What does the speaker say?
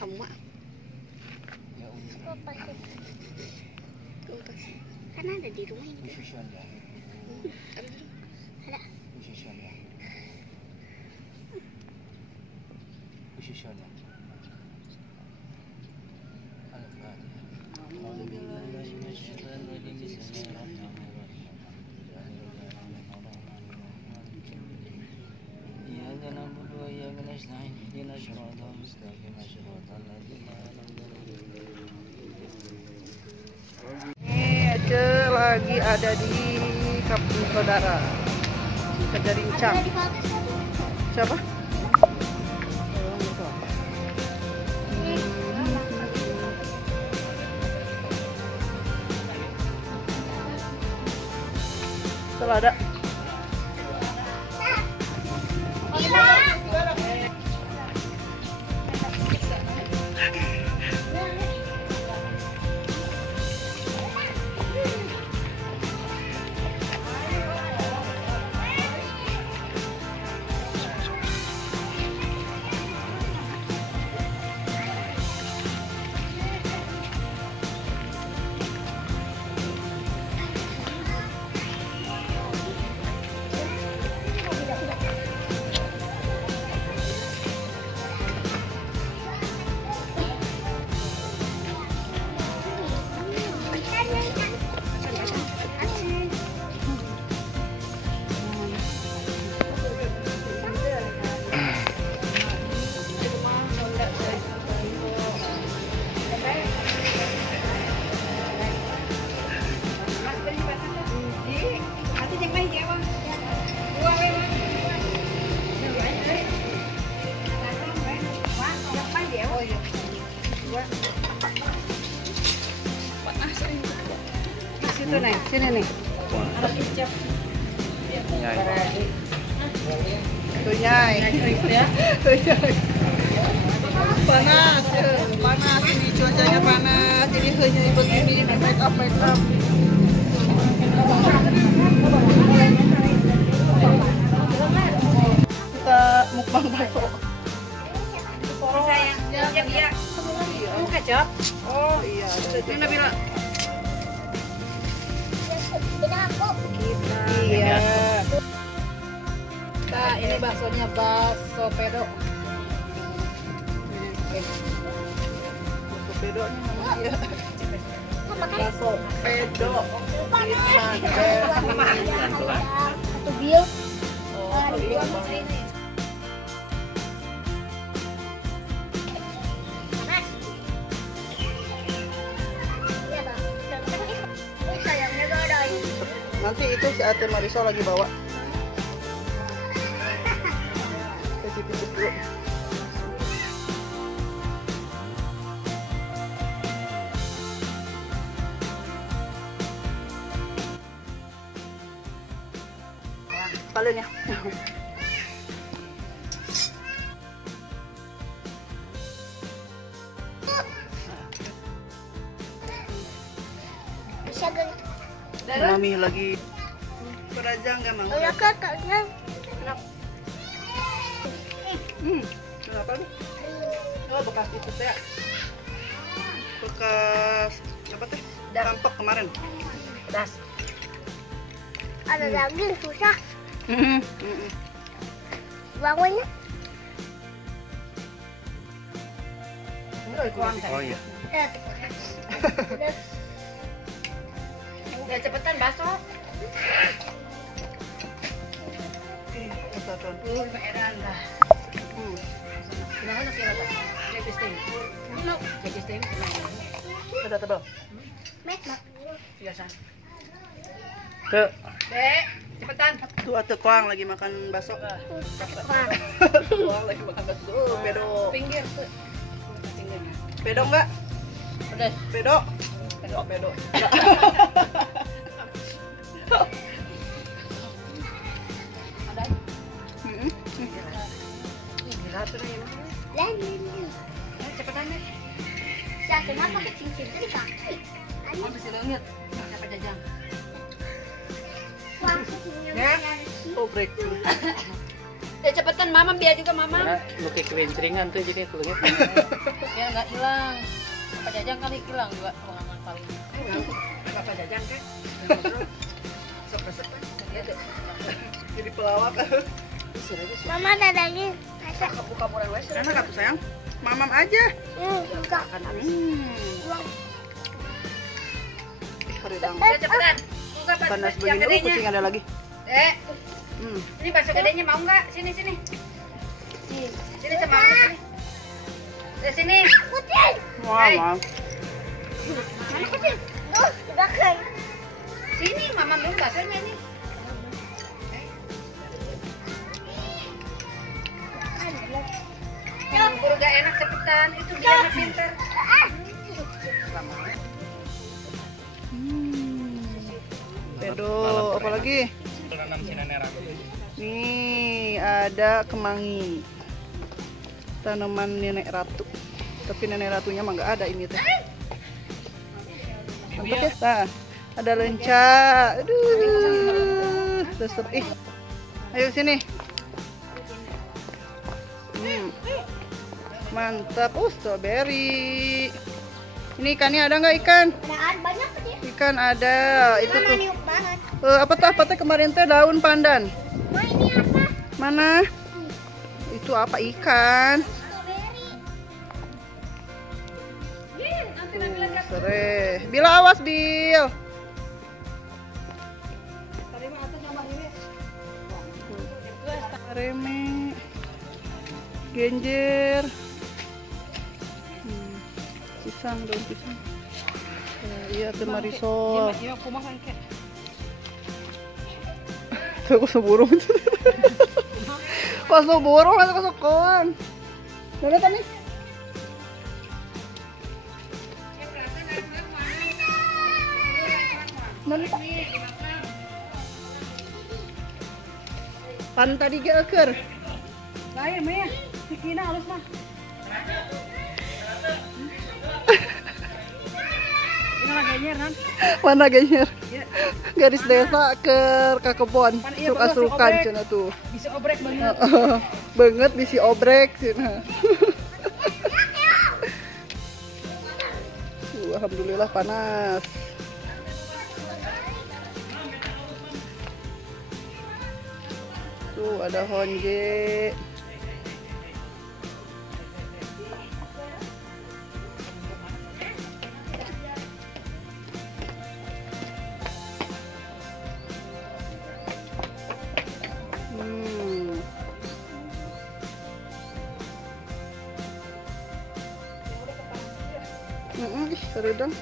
Kamu mak kan ada di rumah ini ada lagi ada di Kampung Saudara kerja rincang. Siapa? Selada. Situ nih, sini nih. Tunyai. Panas, panas ini cuacanya panas. Jadi hanya begini make up. Kita mukbang bakso. sayang ya kamu kecap. Oh iya, Nina bilang iya. Nah, ini baksonya bakso pedo. Bakso pedo nih namanya. Bakso pedo. Satu bil. Oh, iya. Nanti itu si Ate Marisol lagi bawa. Cicip-cicip dulu. Kalian ya. Mami lagi berajang gak mau? Ya kakaknya. Kenapa nih? Oh, bekas itu teh. Bekas apa teh? Rampok kemarin. Pedas. Ada daging susah. Bangunnya. Oh iya. Ya cepetan baso. Maeran dah. Nah, nak kira tak? Lepis ting. Lepis ting. Sudah tebal. Biasa. Tuh, Dek, cepetan. Tuh atuh Koang lagi makan bakso. Koang lagi makan bakso. Bedo. Pinggir tuh. Pinggir. Bedo enggak? Udah. Bedo. Bedo, bedo. Ada. Gila tuh nih. Cepetan deh. Siapa pakai cincin tadi kaki? Oh, masih leungit. Siapa jajang? Ya. Obrek. Ya cepetan mama biar juga mama. karena lu kayak kerincringan tuh jadi kulitnya. Biar nggak hilang. Apa jajang kali hilang juga pengaman paling. Apa jajang kan? Sok-sok. Jadi pelawak. Mama dadangin. Kabur-kaburan wes. Enak atuh sayang. Mamam aja. Buka. Haridang. Ya cepetan. Buka pas Panas yang begini. Oh, gedenya. kucing ada lagi. Ini bakso gedenya mau nggak? Sini sini. Sini sama aku sini. Sini. Kucing. Wah, mam. Mana kucing? Tuh, di belakang. Sini, mama dulu baksonya nih. Buru gak enak cepetan, itu dia yang pinter. Bedo, apa lagi? Nih, ada kemangi. Tanaman nenek ratu. Tapi nenek ratunya mah nggak ada ini tuh. Mantap ya? Nah, ada lenca. Aduh, resep. Ayo sini. Mantap. Oh, strawberry. Ini ikannya ada nggak ikan? Ada banyak tadi. Ikan ada. Itu tuh. Niup banget. Apa teh kemarin teh daun pandan. Ma, ini apa? Mana? Itu apa ikan? Sere. Bila awas Bil. Reme. Genjer. Pisang, daun pisang. Iya, tuh marisol. Iya, aku makan kek. Aku seburung. Pas seburung langsung ke sekolah. Mana tadi? Mana tak? Pan tadi ge eukeur. Lain mah, sikina halus mah. Ini lagi nyeran. Mana genyer? Garis desa ke kebon. Iya, Suka-sukan obrek. cenah tuh. Bisa obrek banget. Banget bisi obrek cenah. Alhamdulillah panas. Tuh ada honje. Ih, seredang.